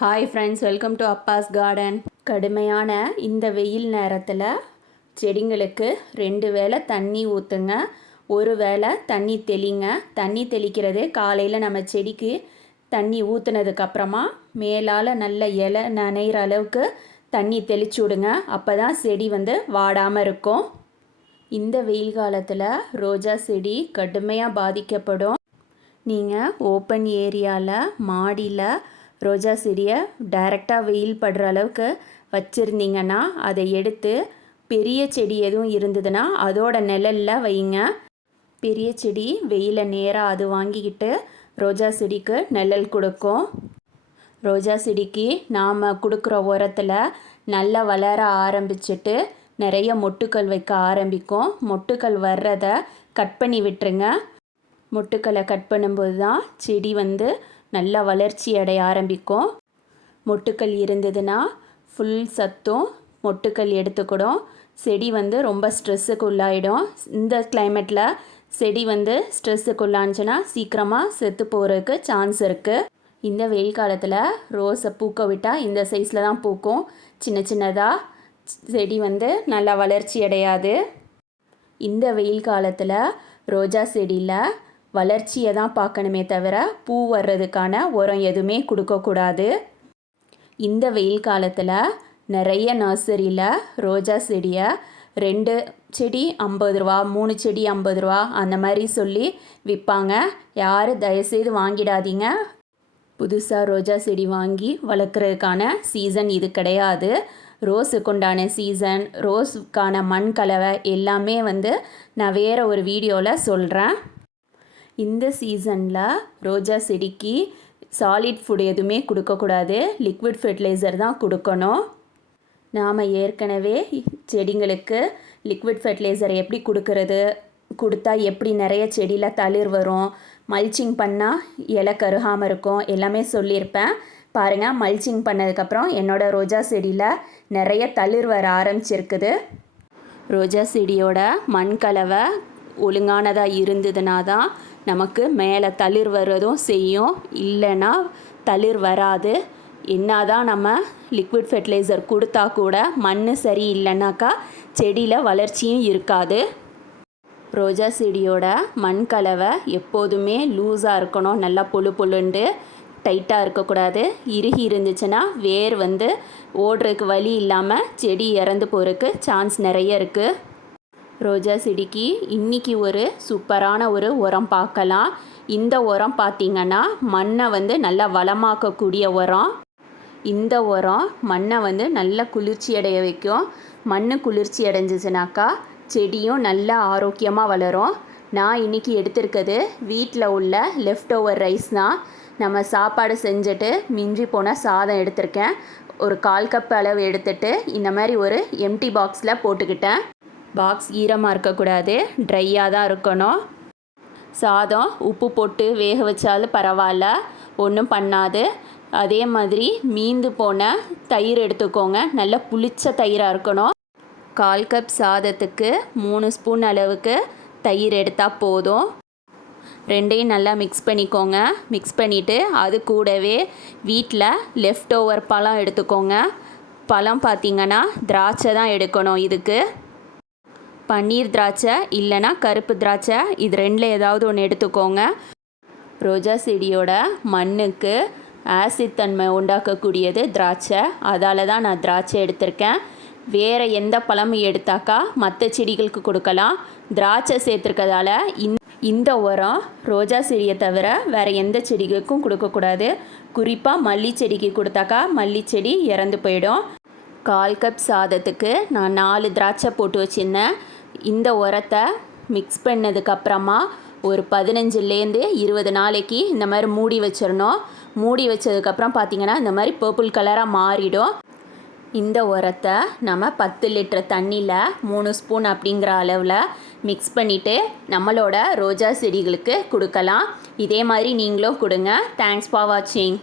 Hi friends welcome to Abbas garden கடுமையான இந்த வெயில் நேரத்தில் செடிங்களுக்கு ரெண்டு வேளை தண்ணி ஊற்றுங்க ஒரு வேளை தண்ணி தெளிங்க. தண்ணி தெளிக்கிறது காலையில் நம்ம செடிக்கு தண்ணி ஊற்றுனதுக்கப்புறமா மேலால் நல்ல இலை நனைகிற அளவுக்கு தண்ணி தெளிச்சு விடுங்க. அப்போ தான் செடி வந்து வாடாமல் இருக்கும். இந்த வெயில் காலத்தில் ரோஜா செடி கடுமையாக பாதிக்கப்படும். நீங்கள் ஓப்பன் ஏரியாவில் மாடியில் ரோஜா செடியை டைரெக்டாக வெயில் படுற அளவுக்கு வச்சுருந்தீங்கன்னா அதை எடுத்து பெரிய செடி எதுவும் இருந்ததுன்னா அதோட நிழலில் வைங்க. பெரிய செடி வெயில நேராக அது வாங்கிக்கிட்டு ரோஜா செடிக்கு நிழல் கொடுக்கும். ரோஜா செடிக்கு நாம் கொடுக்குற உரத்தில் நல்லா வளர ஆரம்பிச்சிட்டு நிறைய மொட்டுக்கள் வைக்க ஆரம்பிக்கும். மொட்டுக்கள் வர்றதை கட் பண்ணி விட்டுருங்க. மொட்டுக்களை கட் பண்ணும்போது தான் செடி வந்து நல்லா வளர்ச்சி அடைய ஆரம்பிக்கும். மொட்டுக்கள் இருந்ததுன்னா ஃபுல் சத்தும் மொட்டுக்கள் எடுத்துக்கிடும். செடி வந்து ரொம்ப ஸ்ட்ரெஸ்ஸுக்கு உள்ளாயிடும் இந்த கிளைமேட்டில் செடி வந்து ஸ்ட்ரெஸ்ஸுக்கு உள்ளானுச்சுன்னா சீக்கிரமாக செத்து போகிறதுக்கு சான்ஸ் இருக்குது இந்த வெயில் காலத்தில் ரோஸை பூக்க விட்டால் இந்த சைஸில் தான் பூக்கும். சின்ன சின்னதாக செடி வந்து நல்லா வளர்ச்சி அடையாது. இந்த வெயில் காலத்தில் ரோஜா செடியில் வளர்ச்சியை தான் பார்க்கணுமே தவிர பூ வர்றதுக்கான உரம் எதுவுமே கொடுக்கக்கூடாது. இந்த வெயில் காலத்தில் நிறைய நர்சரியில் ரோஜா செடியை ரெண்டு செடி ஐம்பது ரூபா மூணு செடி ஐம்பது ரூபா அந்த மாதிரி சொல்லி விற்பாங்க யாரும் தயவுசெய்து வாங்கிடாதீங்க. புதுசாக ரோஜா செடி வாங்கி வளர்க்குறதுக்கான சீசன் இது கிடையாது. ரோஸுக்கு உண்டான சீசன் ரோஸுக்கான மண் கலவை எல்லாமே வந்து நான் வேறு ஒரு வீடியோவில் சொல்கிறேன் இந்த சீசனில் ரோஜா செடிக்கு சாலிட் ஃபுட் எதுவுமே கொடுக்கக்கூடாது. லிக்விட் ஃபெர்டிலைசர் தான் கொடுக்கணும். நாம் ஏற்கனவே செடிங்களுக்கு லிக்விட் ஃபெர்டிலைசர் எப்படி கொடுக்கறது? கொடுத்தா எப்படி நிறைய செடியில் தளிர் வரும்? மல்ச்சிங் பண்ணால் இலை கருகாமல் இருக்கும். எல்லாமே சொல்லியிருப்பேன். பாருங்கள் மல்ச்சிங் பண்ணதுக்கப்புறம் என்னோடய ரோஜா செடியில் நிறைய தளிர் வர ஆரம்பிச்சிருக்குது. ரோஜா செடியோட மண் கலவை ஒழுங்கானதாக இருந்ததுன்னா தான் நமக்கு மேலே தளிர் வர்றதும் செய்யும். இல்லைன்னா தளிர் வராது. என்னதான் நம்ம லிக்விட் ஃபெர்டிலைசர் கொடுத்தா கூட மண் சரி இல்லைனாக்கா செடியில் வளர்ச்சியும் இருக்காது. ரோஜா செடியோட மண் கலவை எப்போதுமே லூஸாக இருக்கணும். நல்லா பொழு பொழுண்டு டைட்டாக இருக்கக்கூடாது. இறுகி இருந்துச்சுன்னா வேர் வந்து ஓடுறதுக்கு வழி இல்லாமல் செடி இறந்து போகிறதுக்கு சான்ஸ் நிறைய இருக்குது ரோஜா செடிக்கு இன்றைக்கி ஒரு சூப்பரான ஒரு உரம் பார்க்கலாம். இந்த உரம் பார்த்திங்கன்னா மண்ணை வந்து நல்லா வளமாக்கக்கூடிய உரம். இந்த உரம் மண்ணை வந்து நல்லா குளிர்ச்சி அடைய வைக்கும். மண் குளிர்ச்சி அடைஞ்சிச்சுனாக்கா செடியும் நல்லா ஆரோக்கியமாக வளரும். நான் இன்றைக்கி எடுத்திருக்கிறது வீட்டில் உள்ள லெஃப்ட் ஓவர் ரைஸ் தான். நம்ம சாப்பாடு செஞ்சுட்டு மிஞ்சி போன சாதம் எடுத்திருக்கேன். ஒரு கால் கப் அளவு எடுத்துட்டு இந்த மாதிரி ஒரு எம்டி பாக்ஸில் போட்டுக்கிட்டேன். பாக்ஸ் ஈரமாக இருக்கக்கூடாது. ட்ரையாக தான் இருக்கணும். சாதம் உப்பு போட்டு வேக வச்சாலும் பரவாயில்ல. ஒன்றும் பண்ணாது. அதே மாதிரி மீந்து போன தயிர் எடுத்துக்கோங்க. நல்ல புளிச்ச தயிராக இருக்கணும். கால் கப் சாதத்துக்கு மூணு ஸ்பூன் அளவுக்கு தயிர் எடுத்தால் போதும். ரெண்டையும் நல்லா மிக்ஸ் பண்ணிக்கோங்க. மிக்ஸ் பண்ணிவிட்டு அது கூடவே வீட்டில் லெஃப்ட் ஓவர் பழம் எடுத்துக்கோங்க. பழம் பார்த்திங்கன்னா திராட்சை தான் எடுக்கணும் இதுக்கு. பன்னீர் திராட்சை இல்லைன்னா கருப்பு திராட்சை. இது ரெண்டில் ஏதாவது ஒன்று எடுத்துக்கோங்க. ரோஜா செடியோட மண்ணுக்கு ஆசிட் தன்மை உண்டாக்கக்கூடியது திராட்சை. அதால் தான் நான் திராட்சை எடுத்திருக்கேன். வேறு எந்த பழமும் எடுத்தாக்கா மற்ற செடிகளுக்கு கொடுக்கலாம். திராட்சை சேர்த்துருக்கதால இந் இந்த உரம் ரோஜா செடியை தவிர வேறு எந்த செடிகளுக்கும் கொடுக்கக்கூடாது குறிப்பாக மல்லி செடிக்கு கொடுத்தாக்கா மல்லி செடி இறந்து போயிடும். கால் கப் சாதத்துக்கு நான் நாலு திராட்சை போட்டு வச்சுருந்தேன். இந்த உரத்தை மிக்ஸ் பண்ணதுக்கப்புறமா ஒரு பதினஞ்சுலேருந்து இருபது நாளைக்கு இந்த மாதிரி மூடி வச்சிடணும். மூடி வச்சதுக்கப்புறம் பார்த்திங்கன்னா இந்த மாதிரி பர்பிள் கலராக மாறிடும். இந்த உரத்தை நம்ம பத்து லிட்டர் தண்ணியில் மூணு ஸ்பூன் அப்படிங்கிற அளவில் மிக்ஸ் பண்ணிவிட்டு நம்மளோட ரோஜா செடிகளுக்கு கொடுக்கலாம். இதே மாதிரி நீங்களும் கொடுங்க. தேங்க்ஸ் ஃபார் வாட்சிங்